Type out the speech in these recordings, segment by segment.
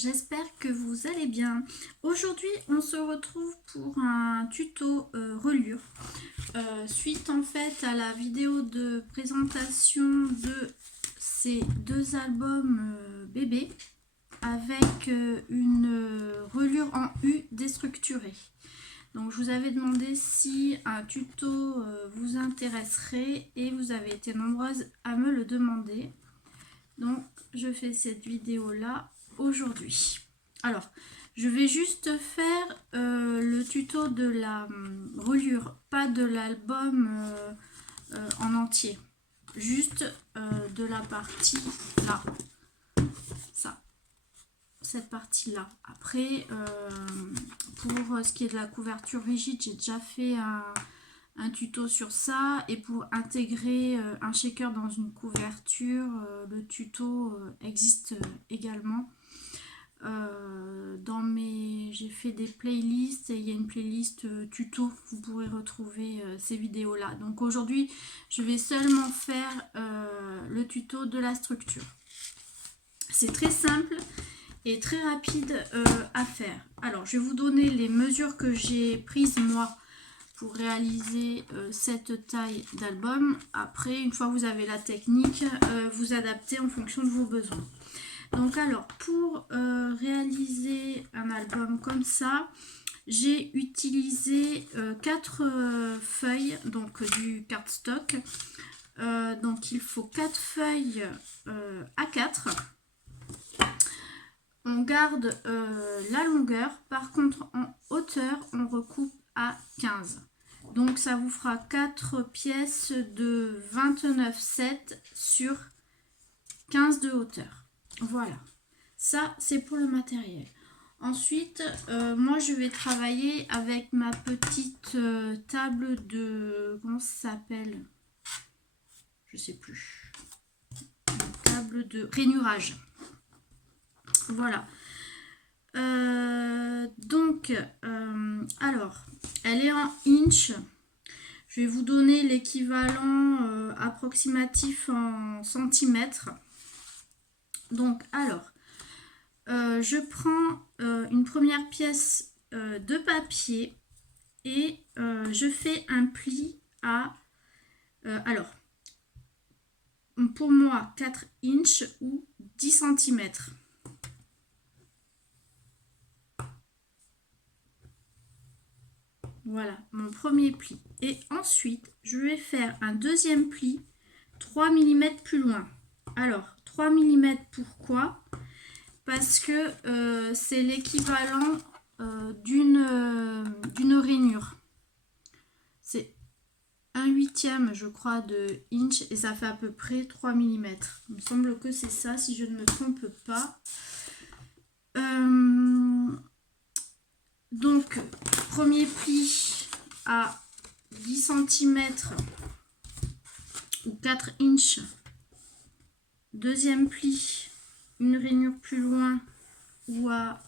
j'espère que vous allez bien. Aujourd'hui, on se retrouve pour un tuto reliure. Suite en fait à la vidéo de présentation de ces deux albums bébés avec une reliure en U déstructurée. Donc je vous avais demandé si un tuto vous intéresserait et vous avez été nombreuses à me le demander. Donc je fais cette vidéo là aujourd'hui. Alors je vais juste faire le tuto de la reliure, pas de l'album en entier, juste de la partie là, ça, cette partie là. Après pour ce qui est de la couverture rigide, j'ai déjà fait un tuto sur ça, et pour intégrer un shaker dans une couverture, le tuto existe également. J'ai fait des playlists et il y a une playlist tuto, vous pourrez retrouver ces vidéos là. Donc aujourd'hui je vais seulement faire le tuto de la structure. C'est très simple et très rapide à faire. Alors je vais vous donner les mesures que j'ai prises moi pour réaliser cette taille d'album. Après, une fois que vous avez la technique, vous adaptez en fonction de vos besoins. Donc alors, pour réaliser un album comme ça, j'ai utilisé 4 feuilles, donc du cardstock. Donc il faut 4 feuilles A4. On garde la longueur, par contre en hauteur, on recoupe à 15. Donc ça vous fera 4 pièces de 29,7 sur 15 de hauteur. Voilà, ça c'est pour le matériel. Ensuite, moi je vais travailler avec ma petite table de... Comment ça s'appelle? Je sais plus. Une table de rainurage. Voilà. Alors, elle est en inch. Je vais vous donner l'équivalent approximatif en centimètres. Donc, alors, je prends une première pièce de papier et je fais un pli à... alors, pour moi, 4 inches ou 10 centimètres. Voilà, mon premier pli. Et ensuite, je vais faire un deuxième pli 3 mm plus loin. Alors, 3 mm, pourquoi? Parce que c'est l'équivalent d'une rainure. C'est 1/8, je crois, de inch et ça fait à peu près 3 mm. Il me semble que c'est ça, si je ne me trompe pas. Donc, premier pli à 10 cm ou 4 inches. Deuxième pli, une rainure plus loin ou à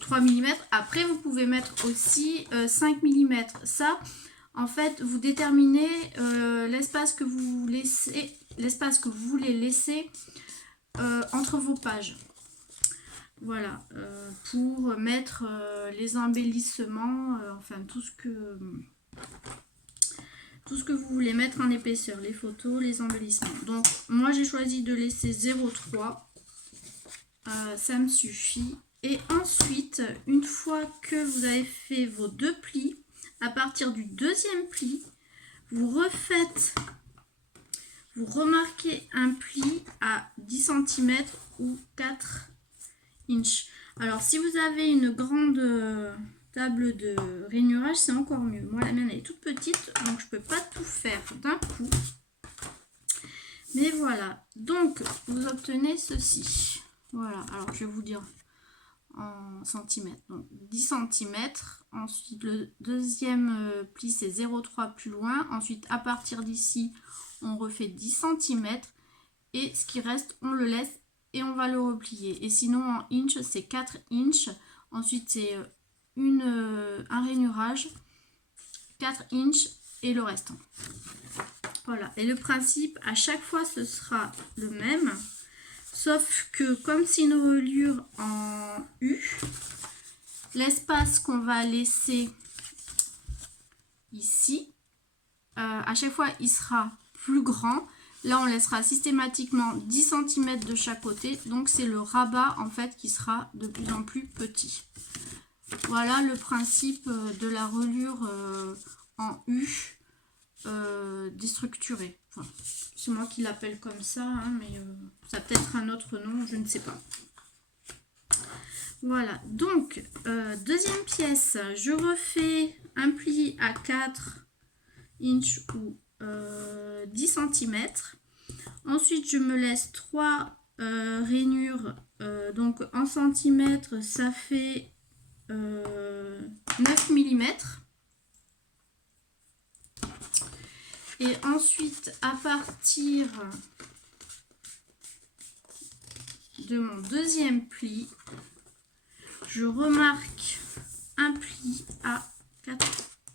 3 mm. Après, vous pouvez mettre aussi 5 mm. Ça, en fait, vous déterminez l'espace que vous laissez, l'espace que vous voulez laisser entre vos pages. Voilà, pour mettre les embellissements, enfin tout ce que vous voulez mettre en épaisseur, les photos, les embellissements. Donc moi j'ai choisi de laisser 0,3, ça me suffit. Et ensuite, une fois que vous avez fait vos 2 plis, à partir du deuxième pli, vous remarquez un pli à 10 cm ou 4 inches. Alors si vous avez une grande table de rainurage, c'est encore mieux. Moi la mienne elle est toute petite, donc je peux pas tout faire d'un coup. Mais voilà, donc vous obtenez ceci. Voilà, alors je vais vous dire en centimètres. Donc 10 cm. Ensuite le deuxième pli c'est 0,3 plus loin. Ensuite à partir d'ici on refait 10 cm. Et ce qui reste on le laisse et on va le replier. Et sinon en inch c'est 4 inches. Ensuite c'est un rainurage, 4 inches et le restant. Voilà, et le principe à chaque fois ce sera le même, Sauf que comme c'est une reliure en U, l'espace qu'on va laisser ici, à chaque fois il sera plus grand. Là on laissera systématiquement 10 cm de chaque côté, donc c'est le rabat en fait qui sera de plus en plus petit. Voilà le principe de la reliure en U déstructurée. Enfin, c'est moi qui l'appelle comme ça, hein, mais ça a peut-être un autre nom, je ne sais pas. Voilà, donc deuxième pièce, je refais un pli à 4 inches ou 10 cm. Ensuite, je me laisse 3 rainures, donc en centimètres, ça fait 9 mm. Et ensuite, à partir de mon deuxième pli, je remarque un pli à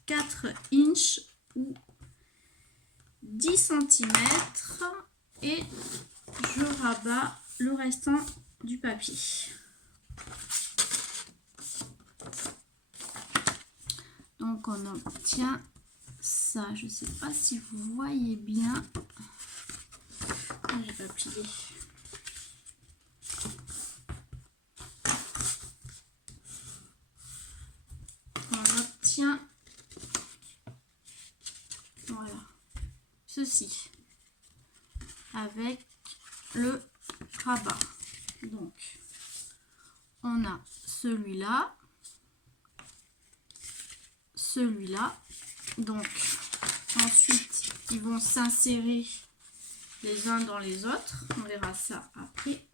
4 inches ou 10 cm et je rabats le restant du papier. Donc on obtient ça. Je ne sais pas si vous voyez bien. Ah, j'ai pas plié. On obtient voilà ceci avec le rabat. Donc on a celui-là, celui-là. Donc ensuite ils vont s'insérer les uns dans les autres, on verra ça après.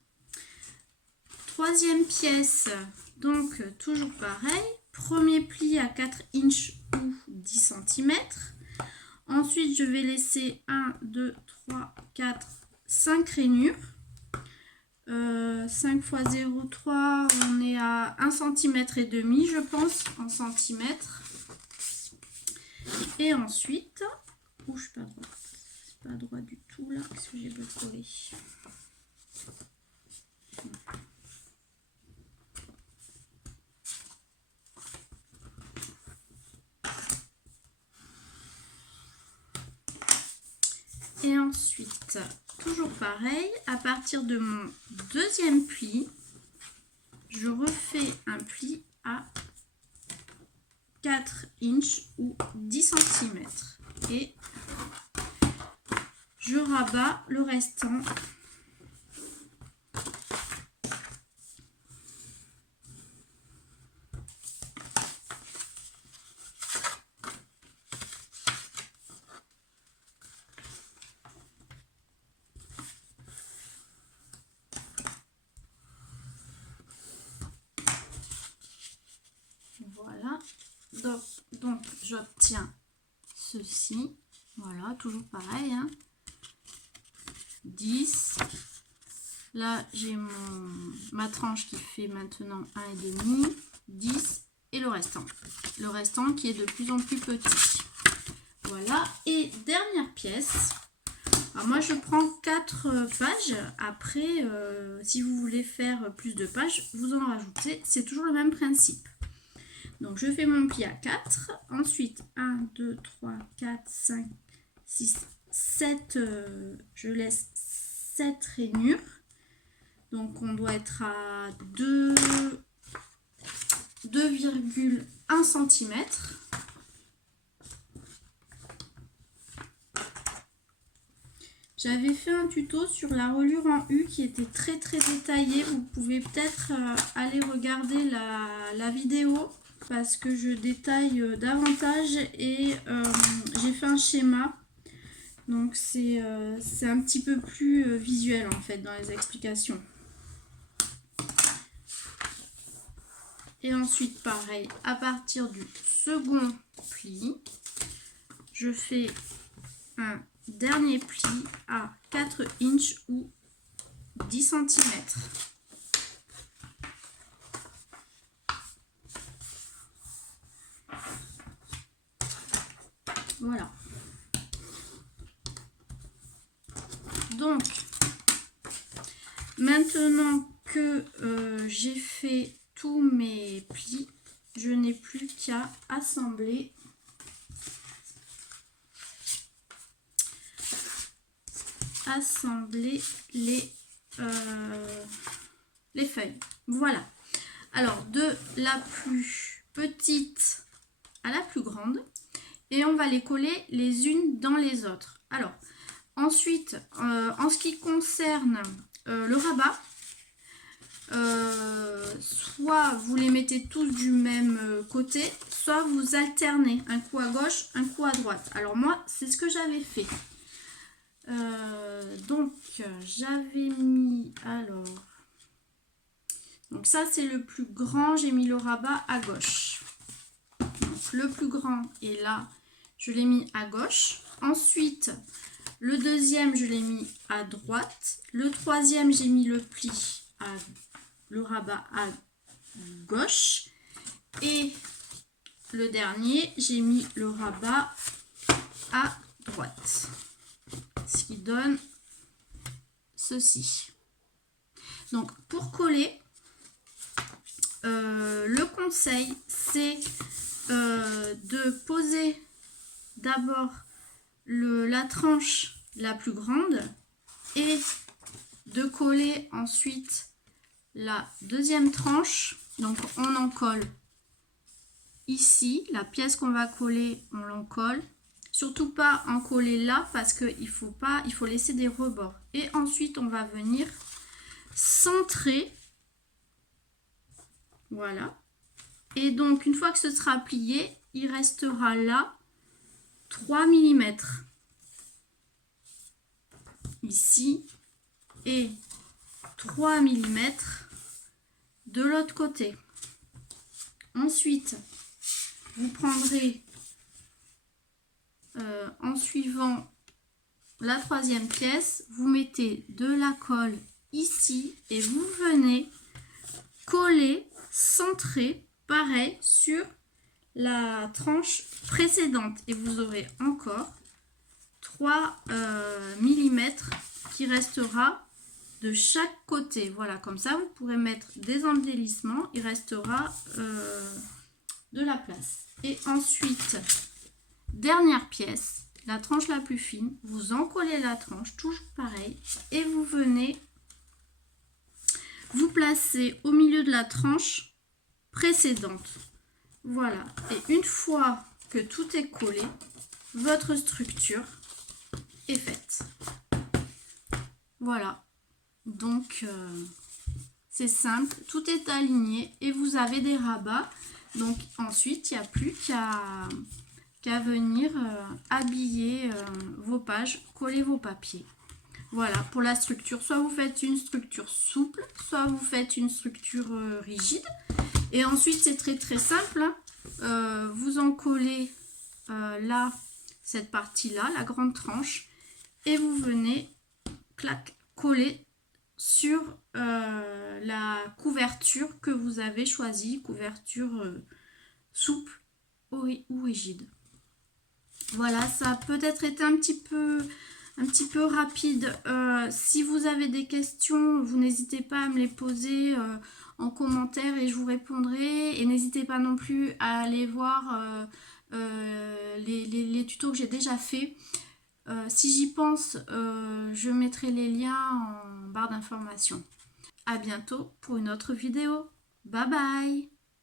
Troisième pièce, donc toujours pareil, premier pli à 4 inches ou 10 cm. Ensuite je vais laisser 1, 2, 3, 4, 5 rainures. 5 x 0,3, on est à 1,5 cm je pense, en centimètres. Et ensuite, je suis pas droit, c'est pas droit du tout là, parce que j'ai bricolé. Et ensuite, toujours pareil, à partir de mon deuxième pli, je refais un pli à 4 inches ou 10 cm et je rabats le restant . Voilà, donc j'obtiens ceci, voilà, toujours pareil, hein. 10, là j'ai ma tranche qui fait maintenant 1,5, 10 et le restant qui est de plus en plus petit. Voilà, et dernière pièce. Alors moi je prends 4 pages, après si vous voulez faire plus de pages, vous en rajoutez, c'est toujours le même principe. Donc je fais mon pli à 4, ensuite 1, 2, 3, 4, 5, 6, 7, je laisse 7 rainures. Donc on doit être à 2,1 cm. J'avais fait un tuto sur la reliure en U qui était très détaillé. Vous pouvez peut-être aller regarder la vidéo parce que je détaille davantage et j'ai fait un schéma. Donc c'est un petit peu plus visuel en fait dans les explications. Et ensuite pareil, à partir du second pli, je fais un dernier pli à 4 inches ou 10 cm. Voilà. Donc, Maintenant que j'ai fait tous mes plis, je n'ai plus qu'à assembler les feuilles. Voilà. Alors, de la plus petite à la plus grande. Et on va les coller les unes dans les autres. Alors, ensuite, en ce qui concerne le rabat, soit vous les mettez tous du même côté, soit vous alternez un coup à gauche, un coup à droite. Alors moi, c'est ce que j'avais fait. Donc, j'avais mis, alors, donc ça c'est le plus grand, j'ai mis le rabat à gauche. Donc, le plus grand est là, je l'ai mis à gauche. Ensuite, le deuxième, je l'ai mis à droite. Le troisième, j'ai mis le pli le rabat à gauche. Et le dernier, j'ai mis le rabat à droite. Ce qui donne ceci. Donc, pour coller, le conseil, c'est de poser d'abord la tranche la plus grande et de coller ensuite la deuxième tranche. Donc on en colle ici, la pièce qu'on va coller, on l'en colle. Surtout pas en coller là parce qu'il faut laisser des rebords. Et ensuite on va venir centrer. Voilà. Et donc une fois que ce sera plié, il restera là 3 mm. Ici et 3 mm de l'autre côté. Ensuite, vous prendrez en suivant la troisième pièce, vous mettez de la colle ici et vous venez coller, centrer, pareil sur la tranche précédente et vous aurez encore 3 mm qui restera de chaque côté. Voilà, comme ça vous pourrez mettre des embellissements, il restera de la place. Et ensuite, dernière pièce, la tranche la plus fine, vous en collez la tranche, toujours pareil, et vous venez vous placer au milieu de la tranche précédente. Voilà, et une fois que tout est collé, votre structure est faite. Voilà, donc c'est simple, tout est aligné et vous avez des rabats. Donc ensuite, il n'y a plus qu'à venir habiller vos pages, coller vos papiers. Voilà, pour la structure, soit vous faites une structure souple, soit vous faites une structure rigide. Et ensuite, c'est très très simple. Vous en collez là, cette partie-là, la grande tranche, et vous venez, clac, coller sur la couverture que vous avez choisie, couverture souple ou rigide. Voilà, ça a peut-être été un petit peu rapide. Si vous avez des questions, vous n'hésitez pas à me les poser en commentaire et je vous répondrai. Et n'hésitez pas non plus à aller voir les tutos que j'ai déjà fait. Si j'y pense, je mettrai les liens en barre d'information. À bientôt pour une autre vidéo. Bye bye!